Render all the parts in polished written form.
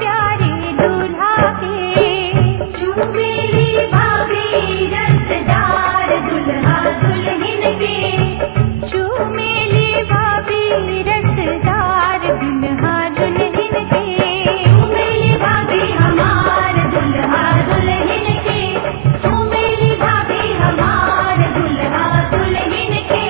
प्यारे दूल्हा के। झूमेली भाभी रसदार दुल्हा दुल्हन के। झूमेली भाभी रसदार दुल्हा दुल्हन के। झूमेली भाभी हमार दुल्हा दुल्हन के। झूमेली भाभी हमार दुल्हा दुल्हन के।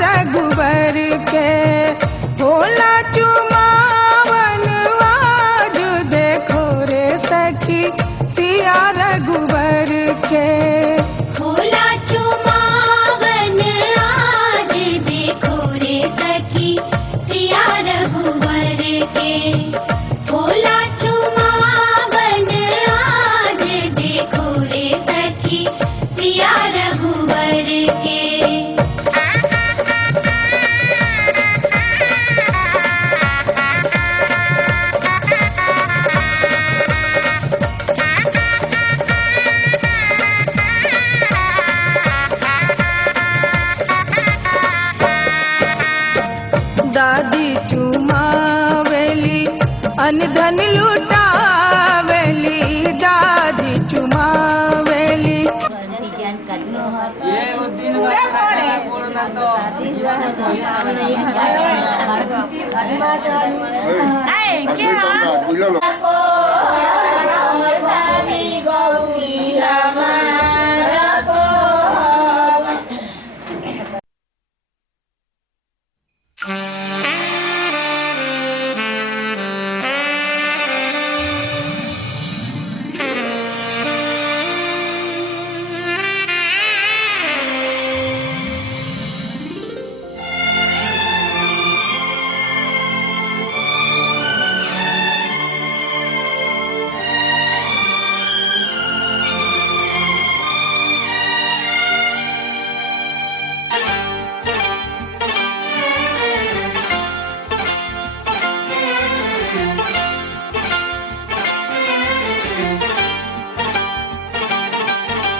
रघुवर के भोला चुमावन आज देखो रे सखी सिया रघुवर के। भोला चुमावन आज देखो रे सखी सिया रघुवर के। भोला चुमावन आज देखो रे सखी सिया रघुवर के। दादी चुमावेली अनधन लुटावेली दादी चुमावेली।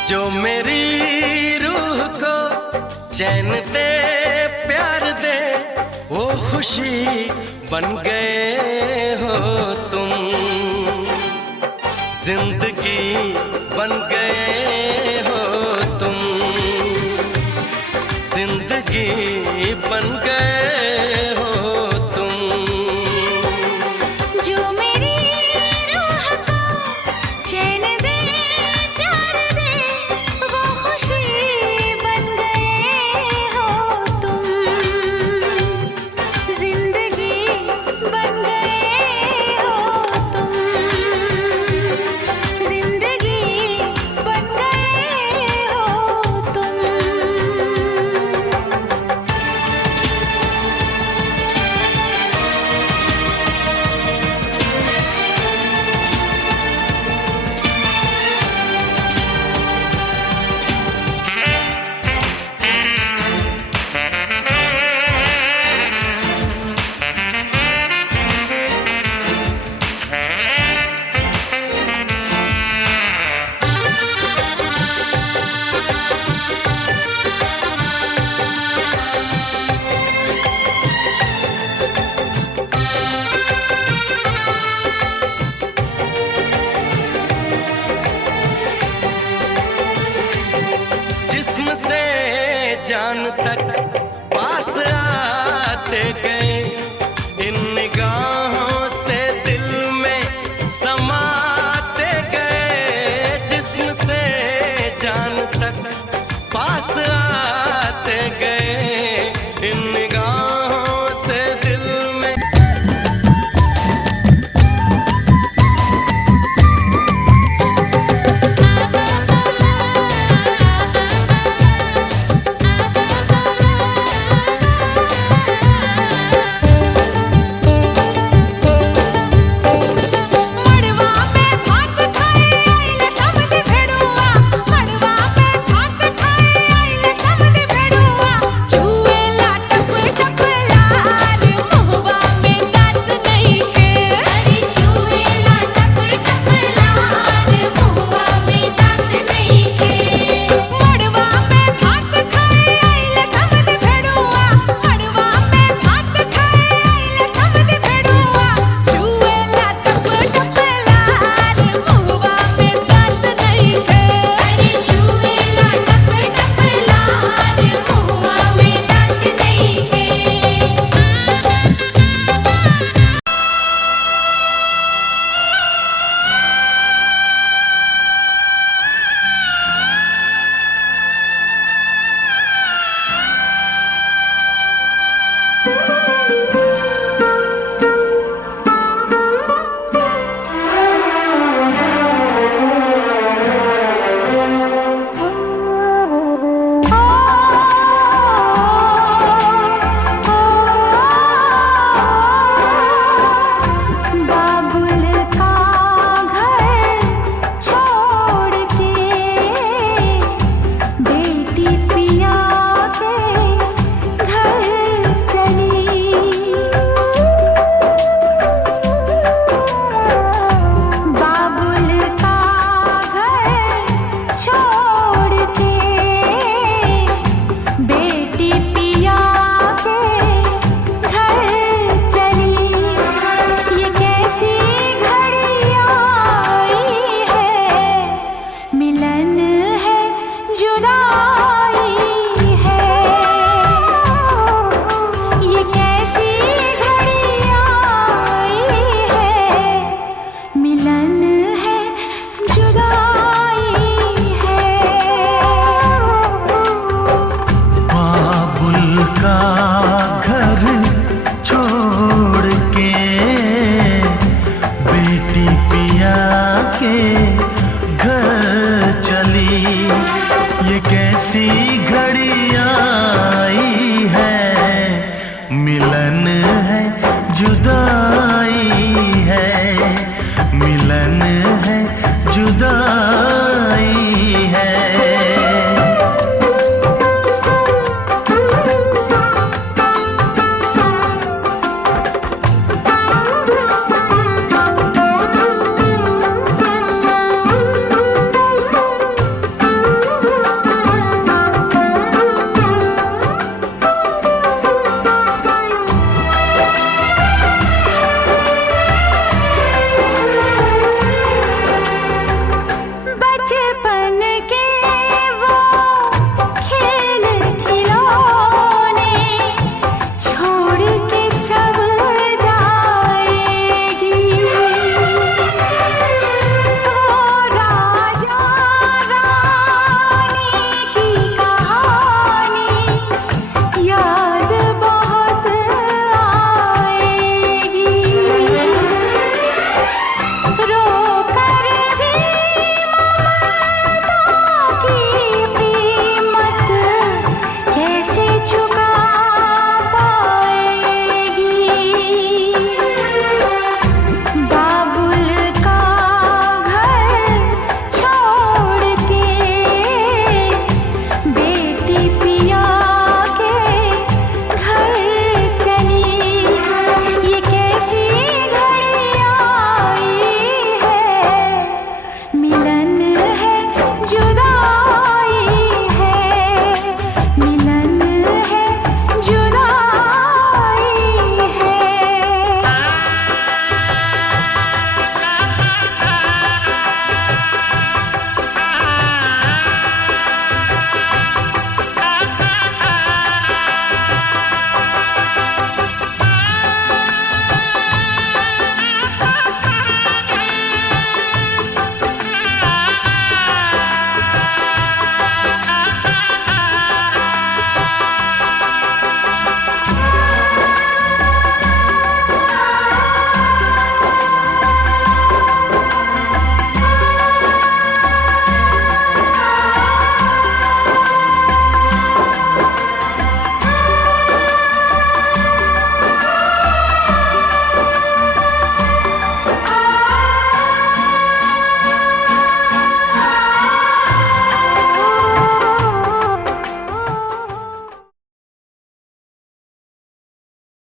जो मेरी रूह को चैन दे प्यार दे वो खुशी बन गए हो तुम। जिंदगी बन गए हो तुम। जिंदगी बन गए हो तुम। जो मेरी रूह को चैन दे प्यार दे वो खुशी बन गए हो तुम। जिंदगी बन गए हो तुम। जिंदगी बन गए हो तुम।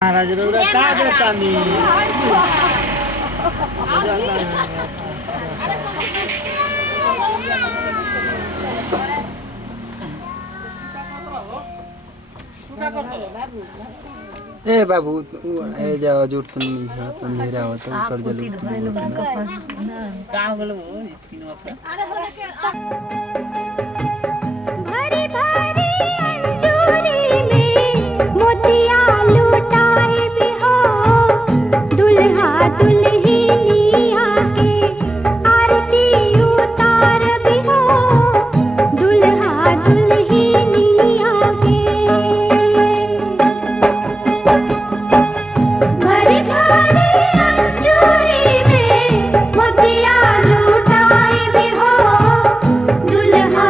महाराज रउरा का देतानी ए बाबू ए जाओ जोर तुम नहीं है तुम मेरा हो तो उतर जल्दी का हो गलो स्किन पे भरी भरी अंजूरी में मोतिया लुटाए भी हो दुल्हा दुल्हनिया के आरती उतार भी हो दुल्हा दुल्हनिया के भरी भरी अंजूरी में मोतिया लुटाए भी हो दुल्हा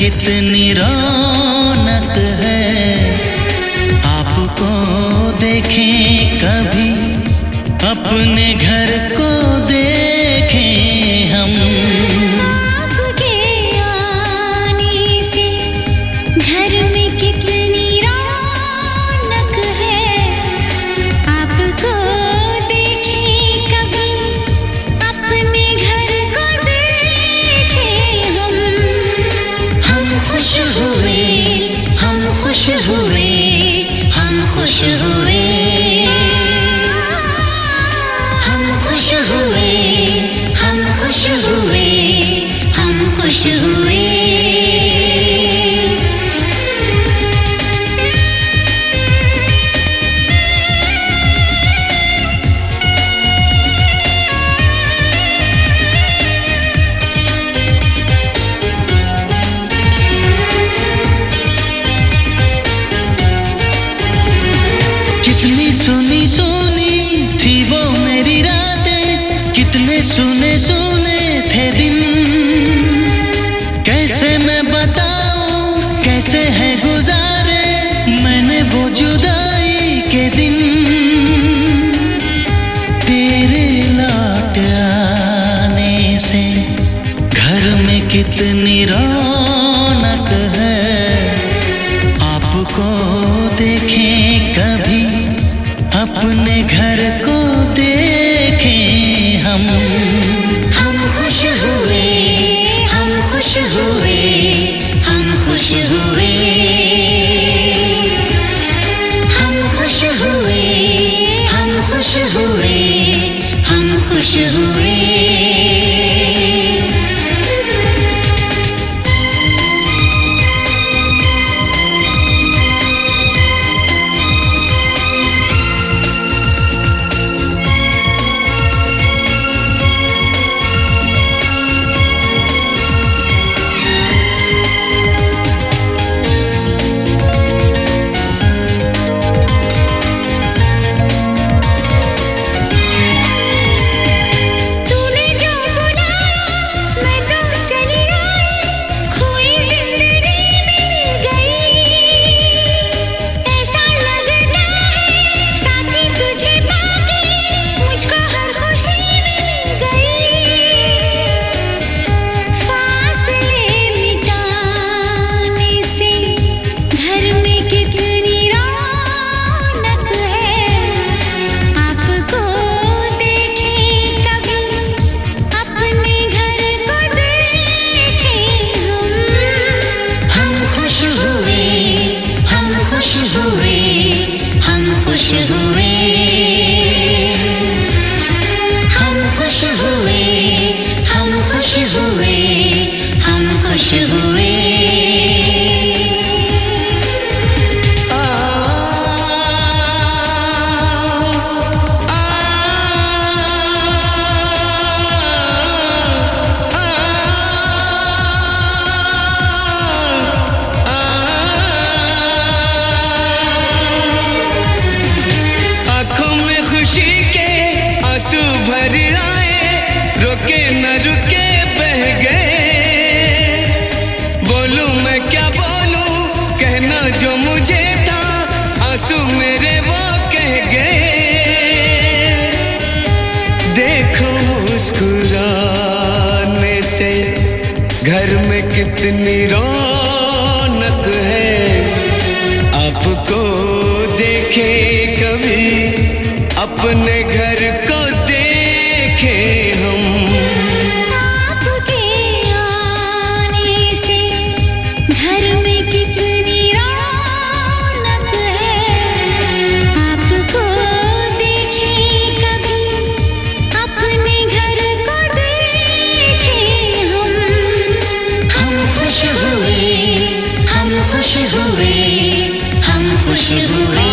कितनी रौनक है, आपको देखें कभी, अपने घर को देखें हम। आपके आने से घर में कितनी रौनक है, आपको देखें कभी, अपने घर को देखें हम। हम खुश हुए, हम खुश हुए, हम खुश हुए, हम खुश हुए, हम खुश हुए, हम खुश हुए। कितनी सुनी सुनी थी वो मेरी रातें, कितने सुने सुने थे दिन। कैसे मैं बताऊं, कैसे है गुजारे मैंने वो जुदाई के दिन। तेरे लौट आने से घर में कितनी रौनक है, आपको देखें कभी, अपने घर को देखें हम। हम खुश हुए, हम खुश हुए, हम खुश हुए, हम खुश हुए, हम खुश हुए, हम खुश हुए। तूने जो बुलाया मैं तो चली आई, खोई जिंदगी मिल गई। ऐसा लगता है साथी तुझे पाके मुझको हर खुशी मिल गई। फासले मिटाने से घर में कितनी रौनक है, आपको देखें कभी, अपने घर को देखें हम। हम खुश हुए, हम खुश हुए, हम खुश हुए, हम खुश हुए, हम खुश हुए, हम खुश हुए। आँखों में खुशी के आंसू भर आए, रुके न रुके बह गए। बोलूं मैं क्या बोलूं, कहना जो मुझे था, आंसू मेरे वो कह गए। देखो मुस्कुराने से घर में कितनी रौनक है, आपको देखे कभी, अपने घर को देखें हम। आपके आने से घर में कितनी रौनक है, आपको देखें कभी, अपने घर को देखें हम। हम खुश हुए, हम खुश हुए, हम खुश हुए,